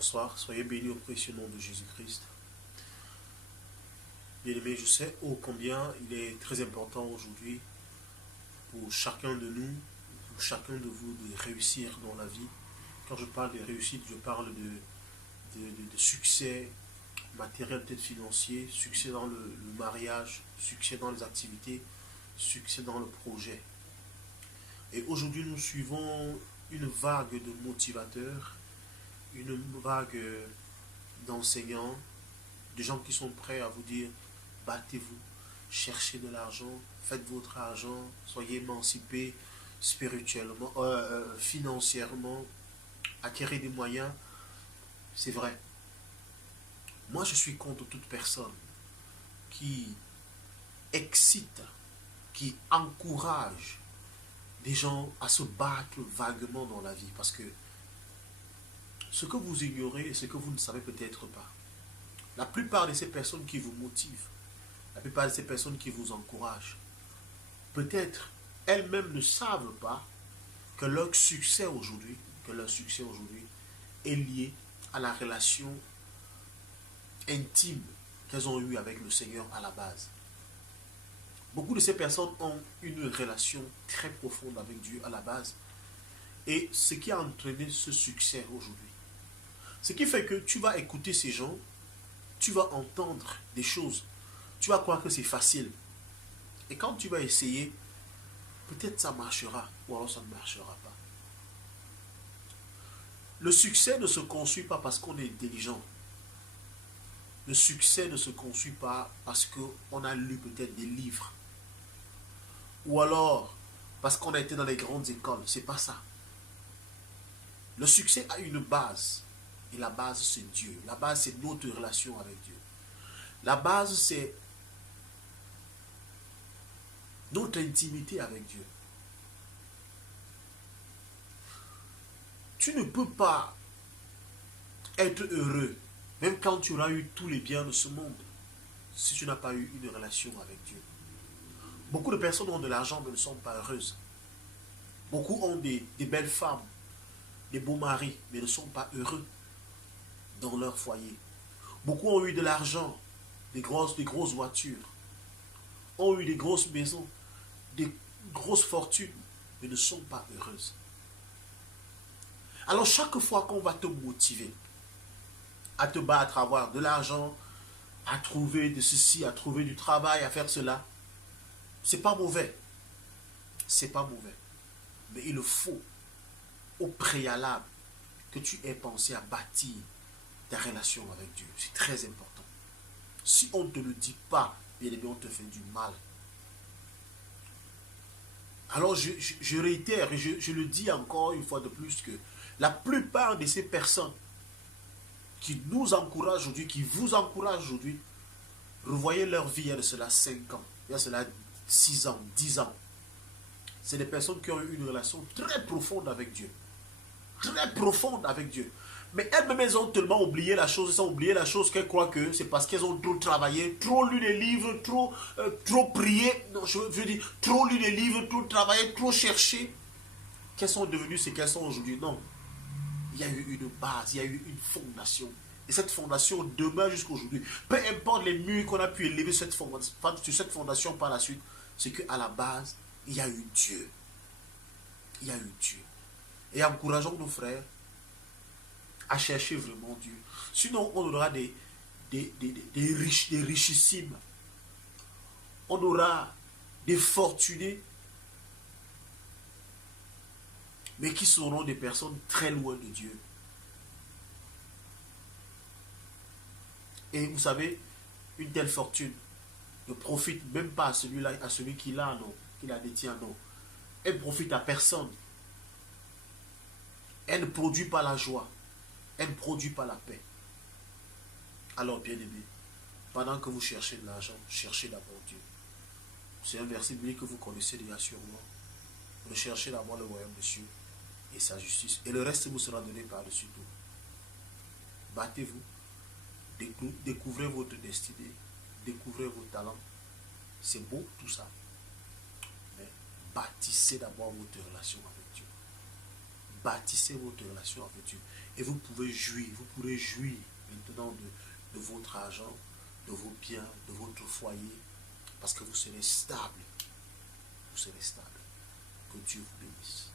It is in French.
Bonsoir, soyez bénis au précieux nom de Jésus-Christ. Bien-aimés, je sais ô combien il est très important aujourd'hui pour chacun de nous, pour chacun de vous de réussir dans la vie. Quand je parle de réussite, je parle de succès matériel, peut-être financier, succès dans le mariage, succès dans les activités, succès dans le projet. Et aujourd'hui, nous suivons une vague de motivateurs, une vague d'enseignants, de gens qui sont prêts à vous dire, battez-vous, cherchez de l'argent, faites votre argent, soyez émancipés spirituellement, financièrement, acquérez des moyens. C'est vrai. Moi, je suis contre toute personne qui excite, qui encourage des gens à se battre vaguement dans la vie. Parce que ce que vous ignorez et ce que vous ne savez peut-être pas, la plupart de ces personnes qui vous motivent, la plupart de ces personnes qui vous encouragent, peut-être elles-mêmes ne savent pas que leur succès aujourd'hui, est lié à la relation intime qu'elles ont eue avec le Seigneur à la base. Beaucoup de ces personnes ont une relation très profonde avec Dieu à la base. Et ce qui a entraîné ce succès aujourd'hui. Ce qui fait que tu vas écouter ces gens, tu vas entendre des choses, tu vas croire que c'est facile. Et quand tu vas essayer, peut-être ça marchera, ou alors ça ne marchera pas. Le succès ne se construit pas parce qu'on est intelligent. Le succès ne se construit pas parce qu'on a lu peut-être des livres. Ou alors parce qu'on a été dans les grandes écoles. C'est pas ça. Le succès a une base. Et la base, c'est Dieu. La base, c'est notre relation avec Dieu. La base, c'est notre intimité avec Dieu. Tu ne peux pas être heureux, même quand tu auras eu tous les biens de ce monde, si tu n'as pas eu une relation avec Dieu. Beaucoup de personnes ont de l'argent mais ne sont pas heureuses. Beaucoup ont des belles femmes, des beaux maris, mais ne sont pas heureux dans leur foyer. Beaucoup ont eu de l'argent, des grosses voitures, ont eu des grosses maisons, des grosses fortunes, mais ne sont pas heureuses. Alors chaque fois qu'on va te motiver à te battre, à avoir de l'argent, à trouver de ceci, à trouver du travail, à faire cela, c'est pas mauvais. C'est pas mauvais. Mais il faut, au préalable, que tu aies pensé à bâtir ta relation avec Dieu. C'est très important. Si on ne te le dit pas, bien aimé, on te fait du mal. Alors je réitère et je le dis encore une fois de plus que la plupart de ces personnes qui nous encouragent aujourd'hui, qui vous encouragent aujourd'hui, revoyez leur vie il y a de cela 5 ans, il y a de cela 6 ans, 10 ans. C'est des personnes qui ont eu une relation très profonde avec Dieu. Très profonde avec Dieu. Mais elles-mêmes, elles ont tellement oublié la chose, elles ont oublié la chose qu'elles croient que c'est parce qu'elles ont trop travaillé, trop lu des livres, trop prié, non, je veux dire, trop lu des livres, trop travaillé, trop cherché, qu'elles sont devenues ce qu'elles sont aujourd'hui. Non. Il y a eu une base, il y a eu une fondation. Et cette fondation demeure jusqu'à aujourd'hui. Peu importe les murs qu'on a pu élever sur cette fondation par la suite, c'est qu'à la base, il y a eu Dieu. Il y a eu Dieu. Et encourageons nos frères à chercher vraiment Dieu. Sinon, on aura des richissimes. On aura des fortunés, mais qui seront des personnes très loin de Dieu. Et vous savez, une telle fortune ne profite même pas à celui-là, à celui qui l'a, non, qui la détient, non. Elle profite à personne. Elle ne produit pas la joie. Elle ne produit pas la paix. Alors, bien aimé, pendant que vous cherchez de l'argent, cherchez d'abord Dieu. C'est un verset biblique que vous connaissez déjà sûrement. Recherchez d'abord le royaume des cieux et sa justice. Et le reste vous sera donné par-dessus tout. Battez-vous. Découvrez votre destinée. Découvrez vos talents. C'est beau tout ça. Mais bâtissez d'abord votre relation avec Dieu. bâtissez votre relation avec Dieu. Et vous pouvez jouir, vous pourrez jouir maintenant de votre argent, de vos biens, de votre foyer, parce que vous serez stable. Vous serez stable. Que Dieu vous bénisse.